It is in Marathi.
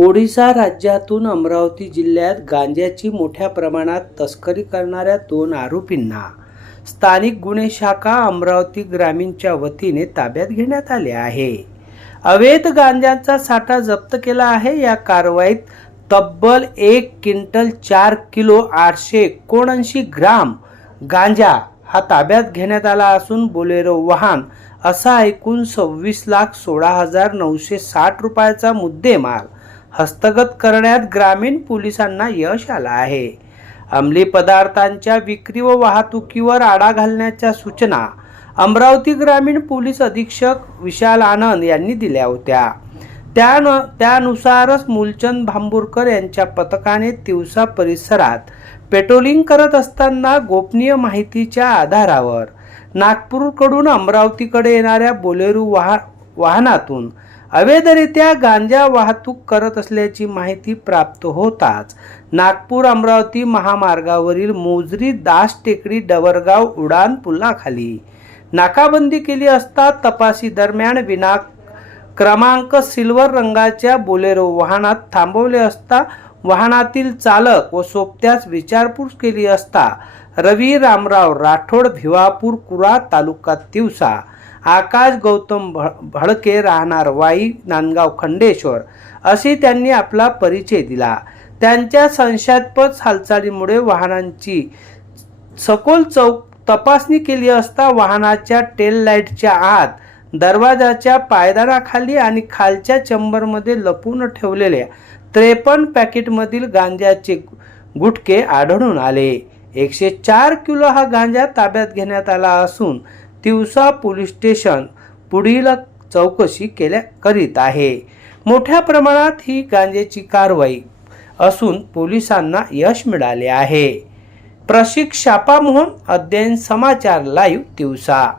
ओडिसा राज्यातून अमरावती जिल्ह्यात गांज्याची मोठ्या प्रमाणात तस्करी करणाऱ्या दोन आरोपींना स्थानिक गुन्हे शाखा अमरावती ग्रामीणच्या वतीने ताब्यात घेण्यात आले आहे. अवैध गांजाचा साठा जप्त केला आहे. या कारवाईत तब्बल एक क्विंटल चार किलो आठशे एकोणऐंशी ग्राम गांजा हा ताब्यात घेण्यात आला असून बोलेरो वाहन असा एकूण सव्वीस लाख सोळा हजार नऊशे साठ रुपयाचा मुद्देमाल हस्तगत करण्यात ग्रामीण पोलिसांना यश आलं आहे. अंमली पदार्थांच्या विक्री व वाहतुकीवर आडा घालण्याच्या सूचना अमरावती ग्रामीण पोलीस अधीक्षक विशाल आनंद यांनी दिल्या होत्या. त्यान त्यानुसारच मूलचंद भांबूरकर यांच्या पथकाने तिवसा परिसरात पेट्रोलिंग करत असताना गोपनीय माहितीच्या आधारावर नागपूरकडून अमरावतीकडे येणाऱ्या बोलेरो वाह वाहनातून अवैधरित्या गांजा वाहतूक करत असल्याची माहिती प्राप्त होताच नागपूर अमरावती महामार्गावरील मोजरी दास टेकडी डवरगाव उडान पुलाखाली. नाकाबंदी केली असता तपासी दरम्यान विना क्रमांक सिल्वर रंगाच्या बोलेरो वाहनात थांबवले असता वाहनातील चालक व सोबत्यास विचारपूस केली असता रवी रामराव राठोड भिवापूर कुरा तालुका तिवसा आकाश गौतम भ भडके राहणार वाई नांदगाव खंडेश्वर असे त्यांनी आपला परिचय दिला. त्यांच्या संशयास्पद हालचालीमुळे वाहनांची सखोल चौक तपासणी केली असता वाहनाच्या टेल लाईटच्या आत दरवाजाच्या पायदानाखाली आणि खालच्या चंबरमध्ये लपून ठेवलेल्या त्रेपन्न पॅकेटमधील गांजाचे गुटके आढळून आले. एकशे चार किलो हा गांजा ताब्यात घेण्यात आला असून तिवसा पोलीस स्टेशन पुढील चौकशी केल्या करीत आहे. मोठ्या प्रमाणात ही गांजेची कारवाई असून पोलिसांना यश मिळाले आहे. प्रशिक्षापा मोहन अध्ययन समाचार लाईव्ह दिवसा.